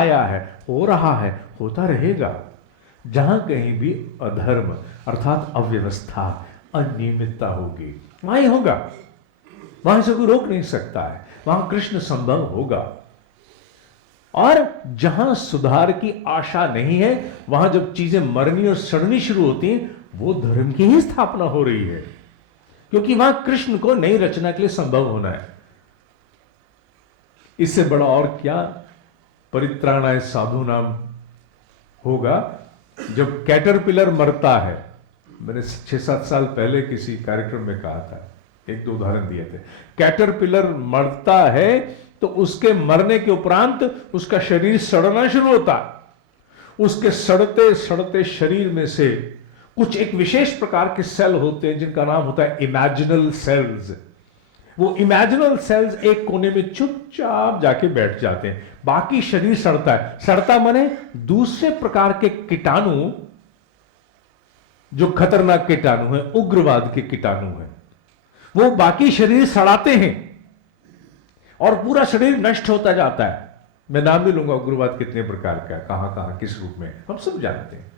आया है, हो रहा है, होता रहेगा। जहां कहीं भी अधर्म अर्थात अव्यवस्था, अनियमितता होगी, वहां ही होगा, वहां से कोई रोक नहीं सकता है, वहां कृष्ण संभव होगा। और जहां सुधार की आशा नहीं है, वहां जब चीजें मरनी और सड़नी शुरू होती हैं, वो धर्म की ही स्थापना हो रही है, क्योंकि वहां कृष्ण को नई रचना के लिए संभव होना है। इससे बड़ा और क्या परित्राणाय साधु नाम होगा। जब कैटरपिलर मरता है, मैंने 6-7 साल पहले किसी कार्यक्रम में कहा था, एक दो उदाहरण दिए थे। कैटरपिलर मरता है तो उसके मरने के उपरांत उसका शरीर सड़ना शुरू होता है। उसके सड़ते सड़ते शरीर में से कुछ एक विशेष प्रकार के सेल होते हैं जिनका नाम होता है इमेजिनल सेल्स। वो इमेजिनल सेल्स एक कोने में चुपचाप जाके बैठ जाते हैं, बाकी शरीर सड़ता है। सड़ता माने दूसरे प्रकार के कीटाणु, जो खतरनाक कीटाणु हैं, उग्रवाद के कीटाणु हैं, वो बाकी शरीर सड़ाते हैं और पूरा शरीर नष्ट होता जाता है। मैं नाम नहीं लूंगा उग्रवाद कितने प्रकार का, कहां कहां किस रूप में, हम सब जानते हैं।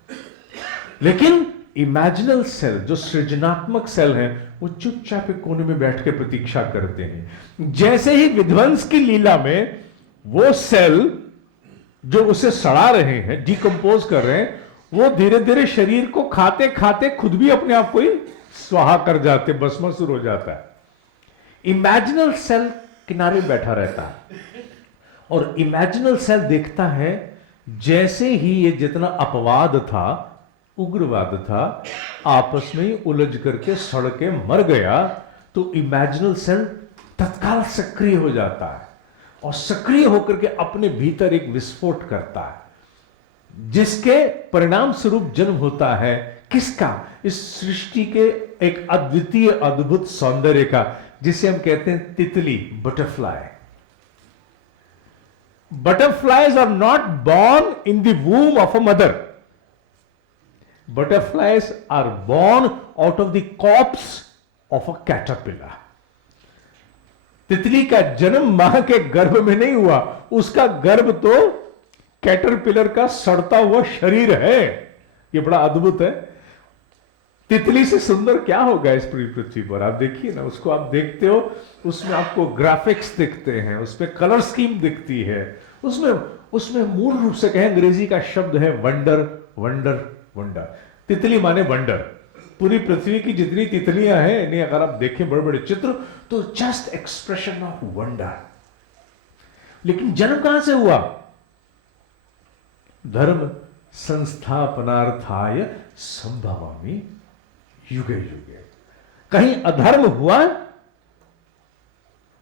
लेकिन इमेजिनल सेल, जो सृजनात्मक सेल हैं, वो चुपचाप एक कोने में बैठ के प्रतीक्षा करते हैं। जैसे ही विध्वंस की लीला में वो सेल जो उसे सड़ा रहे हैं, डिकम्पोज कर रहे हैं, वो धीरे धीरे शरीर को खाते खाते खुद भी अपने आप को ही स्वाहा कर जाते, भस्मासुर हो जाता है। इमेजिनल सेल किनारे बैठा रहता है और इमेजिनल सेल देखता है जैसे ही ये जितना अपवाद था, उग्रवाद था, आपस में ही उलझ करके सड़ के मर गया, तो इमेजिनल सेल तत्काल सक्रिय हो जाता है और सक्रिय होकर के अपने भीतर एक विस्फोट करता है, जिसके परिणाम स्वरूप जन्म होता है किसका? इस सृष्टि के एक अद्वितीय अद्भुत सौंदर्य का, जिसे हम कहते हैं तितली, butterfly. Butterflies are not born in the womb of a mother. Butterflies are born out of the corpse of a caterpillar. तितली का जन्म मां के गर्भ में नहीं हुआ, उसका गर्भ तो कैटरपिलर का सड़ता हुआ शरीर है। यह बड़ा अद्भुत है। तितली से सुंदर क्या होगा इस पूरी पृथ्वी पर? आप देखिए ना, उसको आप देखते हो, उसमें आपको ग्राफिक्स दिखते हैं, उसमें कलर स्कीम दिखती है, उसमें मूल रूप से कहें, अंग्रेजी का शब्द है वंडर, वंडर, वंडर। तितली माने वंडर। पूरी पृथ्वी की जितनी तितलियां हैं, इन्हें अगर आप देखें बड़े बड़े चित्र, तो जस्ट एक्सप्रेशन ऑफ वंडर। लेकिन जन्म कहां से हुआ? धर्म संस्थापनार्थाय संभवामि युगे युगे। कहीं अधर्म हुआ,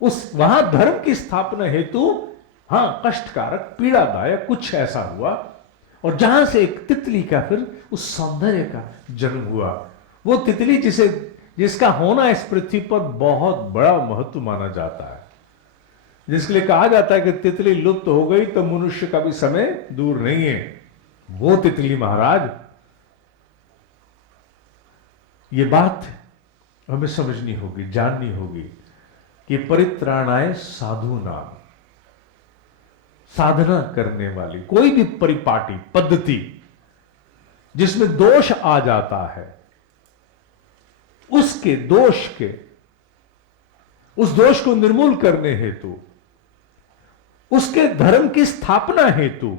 वहां धर्म की स्थापना हेतु हां कष्टकारक, पीड़ादायक कुछ ऐसा हुआ, और जहां से एक तितली का फिर उस सौंदर्य का जन्म हुआ। वो तितली जिसका होना इस पृथ्वी पर बहुत बड़ा महत्व माना जाता है, जिसके लिए कहा जाता है कि तितली लुप्त हो गई तो मनुष्य का भी समय दूर नहीं है। वो तितली महाराज, ये बात हमें समझनी होगी, जाननी होगी कि परित्राणाय साधु नाम, साधना करने वाली कोई भी परिपाटी पद्धति जिसमें दोष आ जाता है, उसके दोष के, उस दोष को निर्मूल करने हेतु, उसके धर्म की स्थापना हेतु,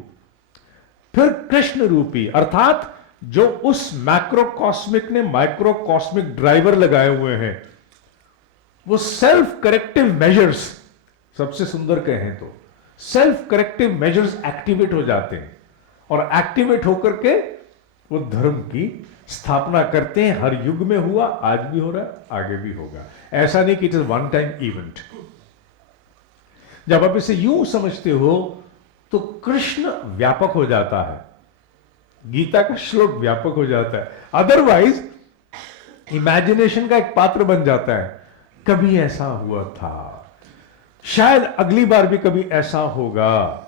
फिर कृष्ण रूपी अर्थात जो उस मैक्रोकॉस्मिक ने माइक्रोकॉस्मिक ड्राइवर लगाए हुए हैं, वो सेल्फ करेक्टिव मेजर्स, सबसे सुंदर कहें तो सेल्फ करेक्टिव मेजर्स एक्टिवेट हो जाते हैं, और एक्टिवेट होकर के वो धर्म की स्थापना करते हैं। हर युग में हुआ, आज भी हो रहा है, आगे भी होगा। ऐसा नहीं कि it is one time event. जब आप इसे यूं समझते हो तो कृष्ण व्यापक हो जाता है, गीता का श्लोक व्यापक हो जाता है। अदरवाइज इमेजिनेशन का एक पात्र बन जाता है। कभी ऐसा हुआ था, शायद अगली बार भी कभी ऐसा होगा।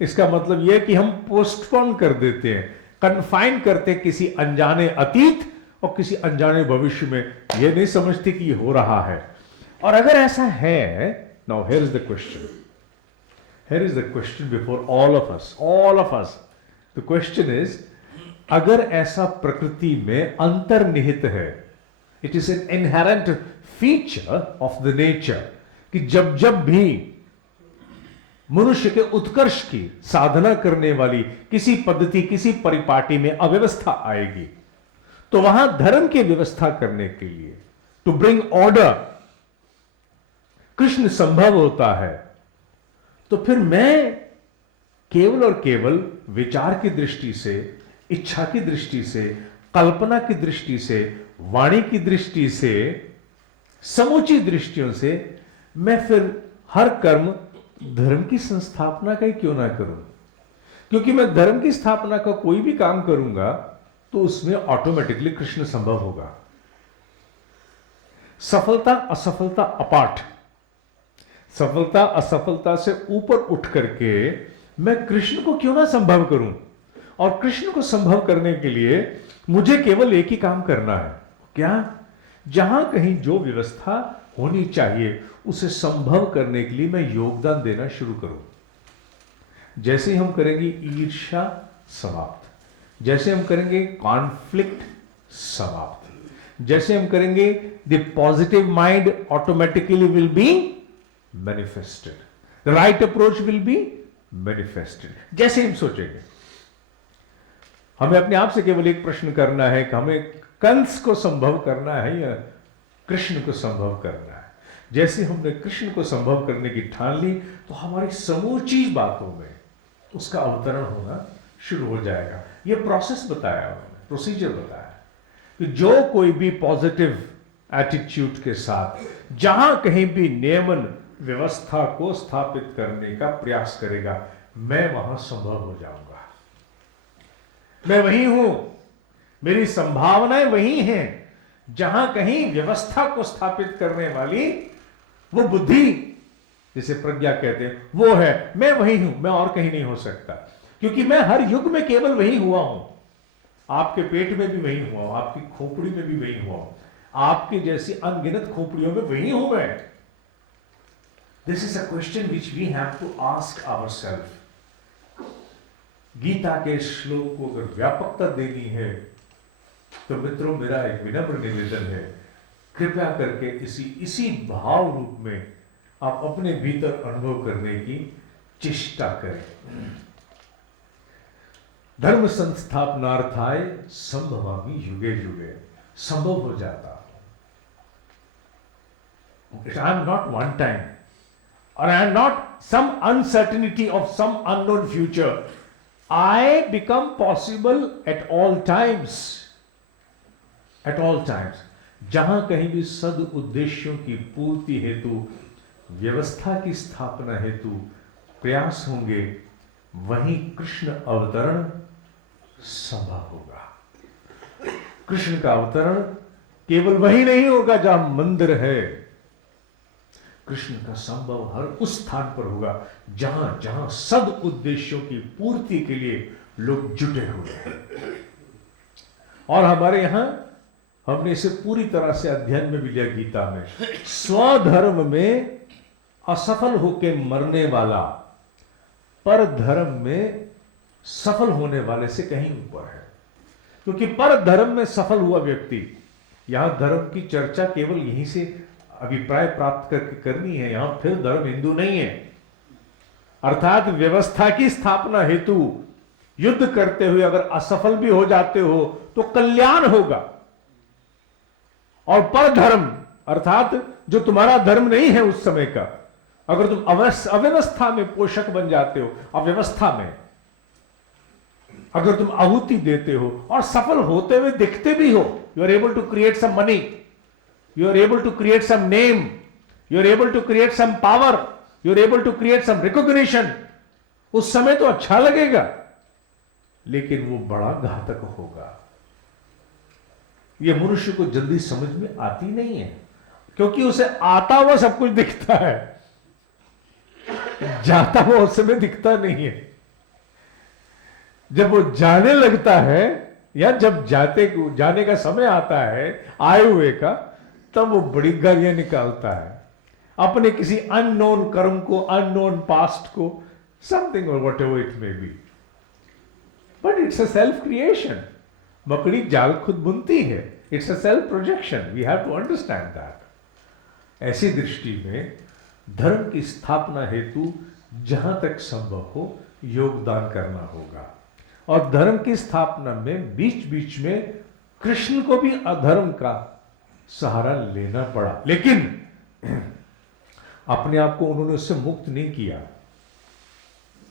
इसका मतलब यह कि हम पोस्टपोन कर देते हैं, कन्फाइन करते हैं किसी अनजाने अतीत और किसी अनजाने भविष्य में, यह नहीं समझते कि यह हो रहा है। और अगर ऐसा है, now here is the question, Here is the question before all of us. All of us. The question is, अगर ऐसा प्रकृति में अंतर्निहित है, it is an inherent feature of the nature, कि जब जब भी मनुष्य के उत्कर्ष की साधना करने वाली किसी पद्धति, किसी परिपाटी में अव्यवस्था आएगी, तो वहां धर्म की व्यवस्था करने के लिए, टू ब्रिंग ऑर्डर, कृष्ण संभव होता है। तो फिर मैं केवल और केवल विचार की दृष्टि से, इच्छा की दृष्टि से, कल्पना की दृष्टि से, वाणी की दृष्टि से, समूची दृष्टियों से मैं फिर हर कर्म धर्म की संस्थापना का ही क्यों ना करूं? क्योंकि मैं धर्म की स्थापना का कोई भी काम करूंगा तो उसमें ऑटोमेटिकली कृष्ण संभव होगा। सफलता असफलता अपार्ट, सफलता असफलता से ऊपर उठ करके मैं कृष्ण को क्यों ना संभव करूं? और कृष्ण को संभव करने के लिए मुझे केवल एक ही काम करना है, क्या? जहां कहीं जो व्यवस्था होनी चाहिए उसे संभव करने के लिए मैं योगदान देना शुरू करूं। जैसे हम करेंगे ईर्ष्या समाप्त, जैसे हम करेंगे कॉन्फ्लिक्ट समाप्त, जैसे हम करेंगे the positive mind automatically will be manifested, the right approach will be manifested. जैसे हम सोचेंगे, हमें अपने आप से केवल एक प्रश्न करना है कि हमें कंस को संभव करना है या कृष्ण को संभव करना है। जैसे हमने कृष्ण को संभव करने की ठान ली तो हमारी समूची बातों में उसका अवतरण होना शुरू हो जाएगा। ये प्रोसेस बताया उन्होंने, प्रोसीजर बताया कि जो कोई भी पॉजिटिव एटीट्यूड के साथ जहां कहीं भी नियमन व्यवस्था को स्थापित करने का प्रयास करेगा, मैं वहां संभव हो जाऊंगा। मैं वही हूं, मेरी संभावनाएं वही हैं। जहां कहीं व्यवस्था को स्थापित करने वाली वो बुद्धि, जिसे प्रज्ञा कहते हैं, वो है, मैं वही हूं, मैं और कहीं नहीं हो सकता। क्योंकि मैं हर युग में केवल वही हुआ हूं। आपके पेट में भी वही हुआ हूं, आपकी खोपड़ी में भी वही हुआ हूं, आपकी जैसी अनगिनत खोपड़ियों में वही हूं मैं। This is a question which we have to ask ourself. Gita के श्लोक को अगर व्यापकता देनी है तो मित्रों, मेरा एक विनम्र निवेदन है, कृपया करके इसी भाव रूप में आप अपने भीतर अनुभव करने की चेष्टा करें। धर्म संस्थापनार्थाय संभवामि युगे युगे, संभव हो जाता। I am not one time, और I am not some uncertainty of some unknown future. I become possible at all times. At all times. जहां कहीं भी सद उद्देश्यों की पूर्ति हेतु, व्यवस्था की स्थापना हेतु प्रयास होंगे, वहीं कृष्ण अवतरण संभव होगा। कृष्ण का अवतरण केवल वही नहीं होगा जहां मंदिर है। कृष्ण का संभव हर उस स्थान पर होगा जहां जहां सद उद्देश्यों की पूर्ति के लिए लोग जुटे हुए हैं। और हमारे यहां हमने इसे पूरी तरह से अध्ययन में भी लिया गीता में। स्वधर्म में असफल होकर मरने वाला पर धर्म में सफल होने वाले से कहीं ऊपर है। क्योंकि पर धर्म में सफल हुआ व्यक्ति, यहां धर्म की चर्चा केवल यहीं से अभिप्राय प्राप्त करके करनी है, यहां फिर धर्म हिंदू नहीं है। अर्थात व्यवस्था की स्थापना हेतु युद्ध करते हुए अगर असफल भी हो जाते हो तो कल्याण होगा। और पर धर्म अर्थात जो तुम्हारा धर्म नहीं है उस समय का, अगर तुम अव्यवस्था में पोषक बन जाते हो, अव्यवस्था में अगर तुम आहुति देते हो और सफल होते हुए दिखते भी हो, you are able to create some money, you are able to create some name, you are able to create some power, you are able to create some recognition, उस समय तो अच्छा लगेगा, लेकिन वो बड़ा घातक होगा। ये मनुष्य को जल्दी समझ में आती नहीं है, क्योंकि उसे आता हुआ सब कुछ दिखता है, जाता हुआ उस समय दिखता नहीं है। जब वो जाने लगता है या जब जाने का समय आता है आए हुए का, तब वो बड़ी गालियां निकालता है। अपने किसी अननोन कर्म को, अननोन पास्ट को समथिंग और whatever it may be, but it's a self creation. मकड़ी जाल खुद बुनती है. It's a self projection. We have to understand that. ऐसी दृष्टि में धर्म की स्थापना हेतु जहां तक संभव हो योगदान करना होगा. और धर्म की स्थापना में बीच बीच में कृष्ण को भी अधर्म का सहारा लेना पड़ा, लेकिन अपने आप को उन्होंने उससे मुक्त नहीं किया.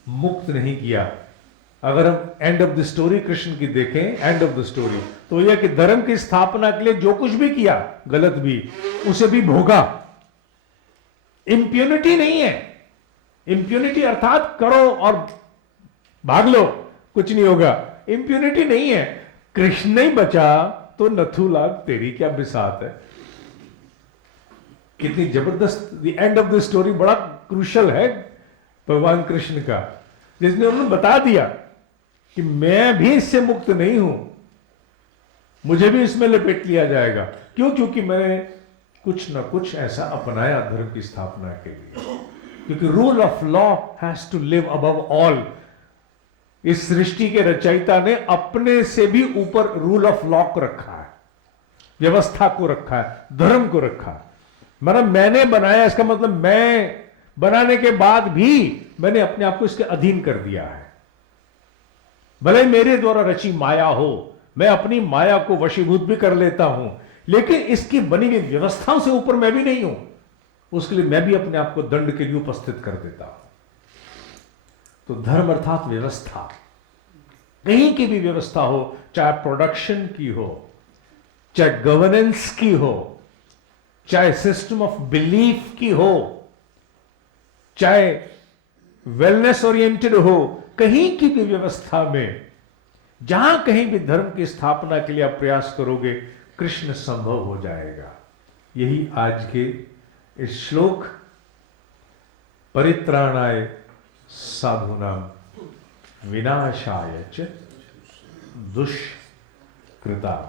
मुक्त नहीं किया. अगर हम end of the story Krishna की देखें, एंड ऑफ द स्टोरी, तो यह कि धर्म की स्थापना के लिए जो कुछ भी किया, गलत भी, उसे भी भोगा. इंप्यूनिटी नहीं है. इंप्यूनिटी अर्थात करो और भाग लो, कुछ नहीं होगा. इंप्यूनिटी नहीं है. कृष्ण नहीं बचा तो नथुलाल तेरी क्या बिसात है. कितनी जबरदस्त the end of the story बड़ा क्रूशल है भगवान कृष्ण का, जिसने उन्होंने बता दिया कि मैं भी इससे मुक्त नहीं हूं, मुझे भी इसमें लपेट लिया जाएगा. क्यों? क्योंकि मैंने कुछ ना कुछ ऐसा अपनाया धर्म की स्थापना के लिए. क्योंकि rule of law has to live above all. इस सृष्टि के रचयिता ने अपने से भी ऊपर रूल ऑफ लॉ को रखा है, व्यवस्था को रखा है, धर्म को रखा है. मतलब मैंने बनाया, इसका मतलब मैं बनाने के बाद भी मैंने अपने आप को इसके अधीन कर दिया है. भले मेरे द्वारा रची माया हो, मैं अपनी माया को वशीभूत भी कर लेता हूं, लेकिन इसकी बनी हुई व्यवस्थाओं से ऊपर मैं भी नहीं हूं. उसके लिए मैं भी अपने आप को दंड के लिए उपस्थित कर देता हूं. तो धर्म अर्थात व्यवस्था. कहीं की भी व्यवस्था हो, चाहे प्रोडक्शन की हो, चाहे गवर्नेंस की हो, चाहे सिस्टम ऑफ बिलीफ की हो, चाहे वेलनेस ओरिएंटेड हो, कहीं की भी व्यवस्था में जहां कहीं भी धर्म की स्थापना के लिए आप प्रयास करोगे, कृष्ण संभव हो जाएगा. यही आज के इस श्लोक परित्राणाय साधूनां विनाशाय च दुष्कृतां,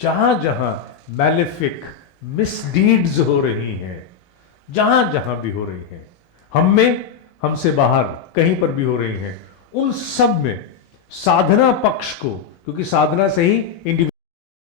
जहां जहां मैलिफिक मिसडीड्स हो रही हैं, जहां जहां भी हो रही हैं, हम में, हमसे बाहर कहीं पर भी हो रही हैं, उन सब में साधना पक्ष को, क्योंकि साधना से ही इंडिविजुअल